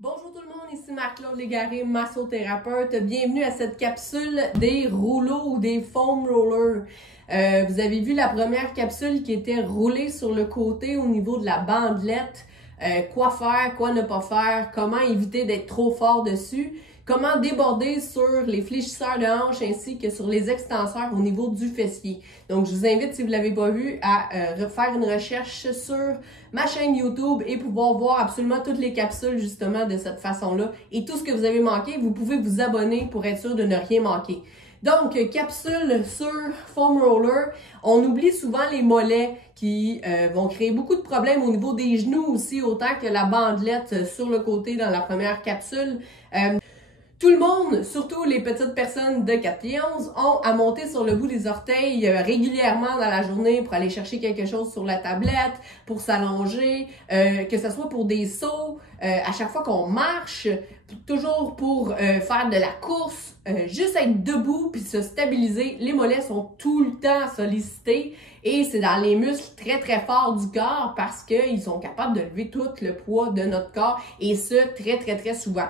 Bonjour tout le monde, ici Marc-Claude Légaré, massothérapeute. Bienvenue à cette capsule des rouleaux ou des foam rollers. Vous avez vu la première capsule qui était roulée sur le côté au niveau de la bandelette. Quoi faire, quoi ne pas faire, comment éviter d'être trop fort dessus, comment déborder sur les fléchisseurs de hanche ainsi que sur les extenseurs au niveau du fessier. Donc, je vous invite, si vous ne l'avez pas vu, à faire une recherche sur ma chaîne YouTube et pouvoir voir absolument toutes les capsules justement de cette façon-là. Et tout ce que vous avez manqué, vous pouvez vous abonner pour être sûr de ne rien manquer. Donc, capsule sur foam roller. On oublie souvent les mollets qui vont créer beaucoup de problèmes au niveau des genoux aussi, autant que la bandelette sur le côté dans la première capsule. Tout le monde, surtout les petites personnes de 4 pieds 11, ont à monter sur le bout des orteils régulièrement dans la journée pour aller chercher quelque chose sur la tablette, pour s'allonger, que ce soit pour des sauts, à chaque fois qu'on marche, toujours pour faire de la course, juste être debout puis se stabiliser. Les mollets sont tout le temps sollicités et c'est dans les muscles très très forts du corps parce qu'ils sont capables de lever tout le poids de notre corps et ce très très très souvent.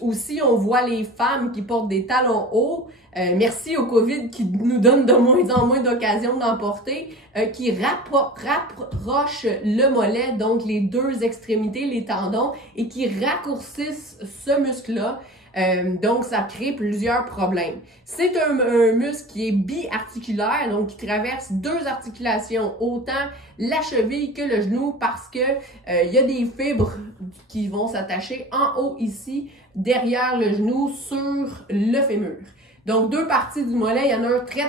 Aussi, on voit les femmes qui portent des talons hauts. Merci au COVID qui nous donne de moins en moins d'occasions d'en porter, qui rapprochent le mollet, donc les deux extrémités, les tendons, et qui raccourcissent ce muscle-là. Donc, ça crée plusieurs problèmes. C'est un muscle qui est biarticulaire, donc qui traverse deux articulations, autant la cheville que le genou, parce que il y a des fibres qui vont s'attacher en haut ici, derrière le genou, sur le fémur. Donc, deux parties du mollet, il y en a un très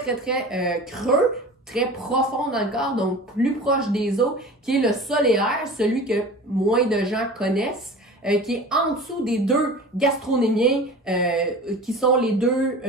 creux, très profond dans le corps, donc plus proche des os, qui est le soléaire, celui que moins de gens connaissent. Qui est en dessous des deux gastronémiens, qui sont les deux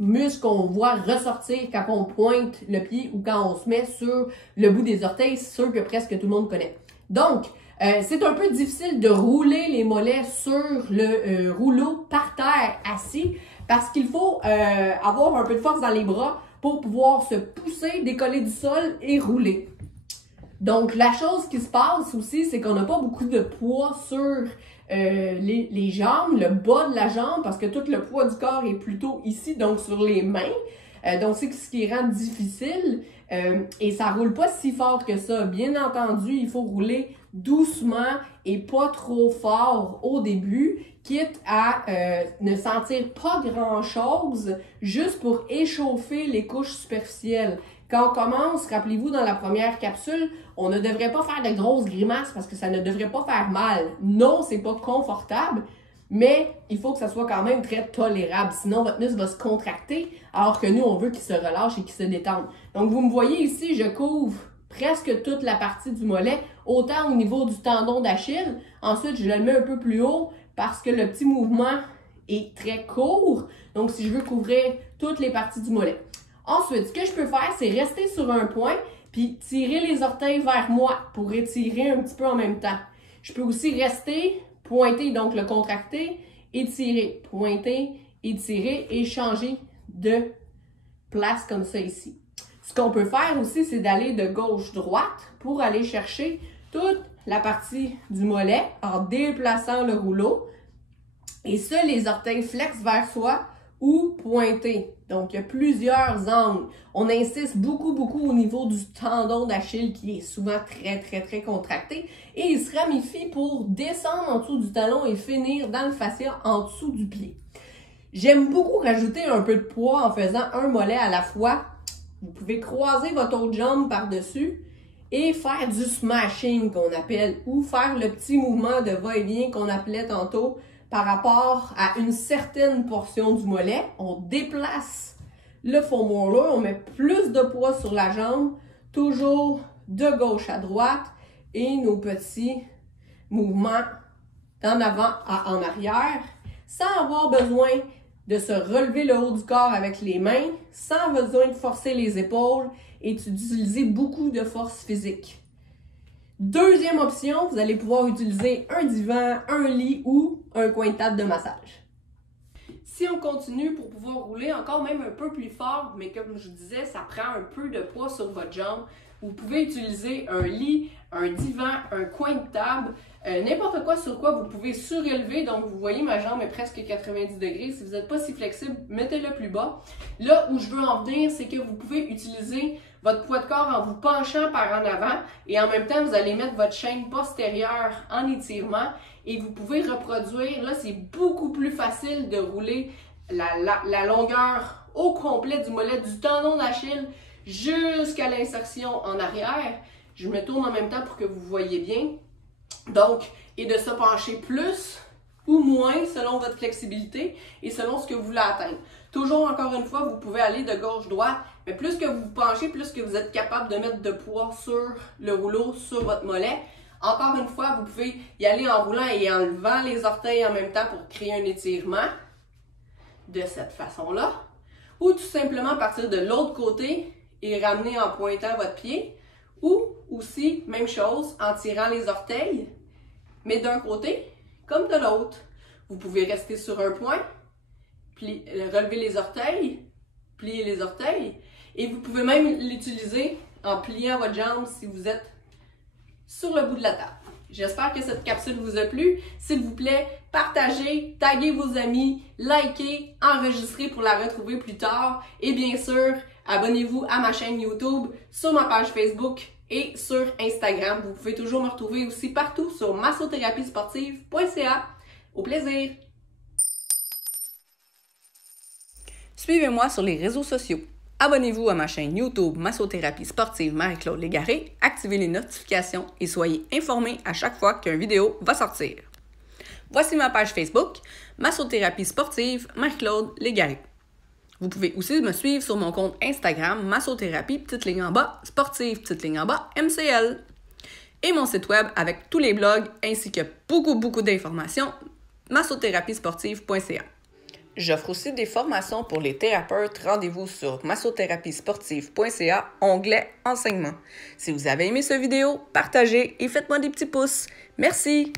muscles qu'on voit ressortir quand on pointe le pied ou quand on se met sur le bout des orteils, c'est sûr que presque tout le monde connaît. Donc, c'est un peu difficile de rouler les mollets sur le rouleau par terre assis parce qu'il faut avoir un peu de force dans les bras pour pouvoir se pousser, décoller du sol et rouler. Donc, la chose qui se passe aussi, c'est qu'on n'a pas beaucoup de poids sur les jambes, le bas de la jambe, parce que tout le poids du corps est plutôt ici, donc sur les mains. Donc, c'est ce qui rend difficile et ça roule pas si fort que ça. Bien entendu, il faut rouler doucement et pas trop fort au début, quitte à ne sentir pas grand-chose juste pour échauffer les couches superficielles. Quand on commence, rappelez-vous, dans la première capsule, on ne devrait pas faire de grosses grimaces parce que ça ne devrait pas faire mal. Non, c'est pas confortable, mais il faut que ça soit quand même très tolérable. Sinon, votre muscle va se contracter, alors que nous, on veut qu'il se relâche et qu'il se détende. Donc, vous me voyez ici, je couvre presque toute la partie du mollet, autant au niveau du tendon d'Achille. Ensuite, je le mets un peu plus haut parce que le petit mouvement est très court. Donc, si je veux couvrir toutes les parties du mollet. Ensuite, ce que je peux faire, c'est rester sur un point puis tirer les orteils vers moi pour étirer un petit peu en même temps. Je peux aussi rester, pointer, donc le contracter, étirer, pointer, étirer et changer de place comme ça ici. Ce qu'on peut faire aussi, c'est d'aller de gauche-droite pour aller chercher toute la partie du mollet en déplaçant le rouleau. Et ça, les orteils flexent vers soi ou pointer. Donc, il y a plusieurs angles. On insiste beaucoup au niveau du tendon d'Achille qui est souvent très contracté et il se ramifie pour descendre en dessous du talon et finir dans le fascia en dessous du pied. J'aime beaucoup rajouter un peu de poids en faisant un mollet à la fois. Vous pouvez croiser votre autre jambe par-dessus et faire du smashing qu'on appelle ou faire le petit mouvement de va-et-vient qu'on appelait tantôt par rapport à une certaine portion du mollet. On déplace le foam roller, on met plus de poids sur la jambe, toujours de gauche à droite et nos petits mouvements d'en avant à en arrière sans avoir besoin de se relever le haut du corps avec les mains, sans besoin de forcer les épaules et d'utiliser beaucoup de force physique. Deuxième option, vous allez pouvoir utiliser un divan, un lit ou un coin de table de massage. Si on continue pour pouvoir rouler encore même un peu plus fort, mais comme je disais, ça prend un peu de poids sur votre jambe, Vous pouvez utiliser un lit, un divan, un coin de table, n'importe quoi sur quoi vous pouvez surélever. Donc, vous voyez, ma jambe est presque 90 degrés. Si vous n'êtes pas si flexible, mettez-le plus bas. Là où je veux en venir, c'est que vous pouvez utiliser votre poids de corps en vous penchant par en avant et en même temps, vous allez mettre votre chaîne postérieure en étirement et vous pouvez reproduire. Là, c'est beaucoup plus facile de rouler la longueur au complet du mollet, du tendon d'Achille jusqu'à l'insertion en arrière. Je me tourne en même temps pour que vous voyez bien. Donc, et de se pencher plus ou moins selon votre flexibilité et selon ce que vous voulez atteindre. Toujours, encore une fois, vous pouvez aller de gauche-droite, mais plus que vous vous penchez, plus que vous êtes capable de mettre de poids sur le rouleau, sur votre mollet. Encore une fois, vous pouvez y aller en roulant et en levant les orteils en même temps pour créer un étirement de cette façon-là. Ou tout simplement partir de l'autre côté et ramener en pointant votre pied. Ou aussi, même chose, en tirant les orteils, mais d'un côté comme de l'autre. Vous pouvez rester sur un point, relever les orteils, plier les orteils, et vous pouvez même l'utiliser en pliant votre jambe si vous êtes sur le bout de la table. J'espère que cette capsule vous a plu. S'il vous plaît, partagez, taguez vos amis, likez, enregistrez pour la retrouver plus tard. Et bien sûr, abonnez-vous à ma chaîne YouTube, sur ma page Facebook et sur Instagram. Vous pouvez toujours me retrouver aussi partout sur massotherapiesportive.ca. Au plaisir! Suivez-moi sur les réseaux sociaux. Abonnez-vous à ma chaîne YouTube Massothérapie Sportive Marie-Claude Légaré, activez les notifications et soyez informés à chaque fois qu'une vidéo va sortir. Voici ma page Facebook Massothérapie Sportive Marie-Claude Légaré. Vous pouvez aussi me suivre sur mon compte Instagram Massothérapie petite ligne en bas, sportive petite ligne en bas, MCL. Et mon site web avec tous les blogs ainsi que beaucoup d'informations, massotherapiesportive.ca. J'offre aussi des formations pour les thérapeutes. Rendez-vous sur massotherapiesportive.ca, onglet enseignement. Si vous avez aimé cette vidéo, partagez et faites-moi des petits pouces. Merci!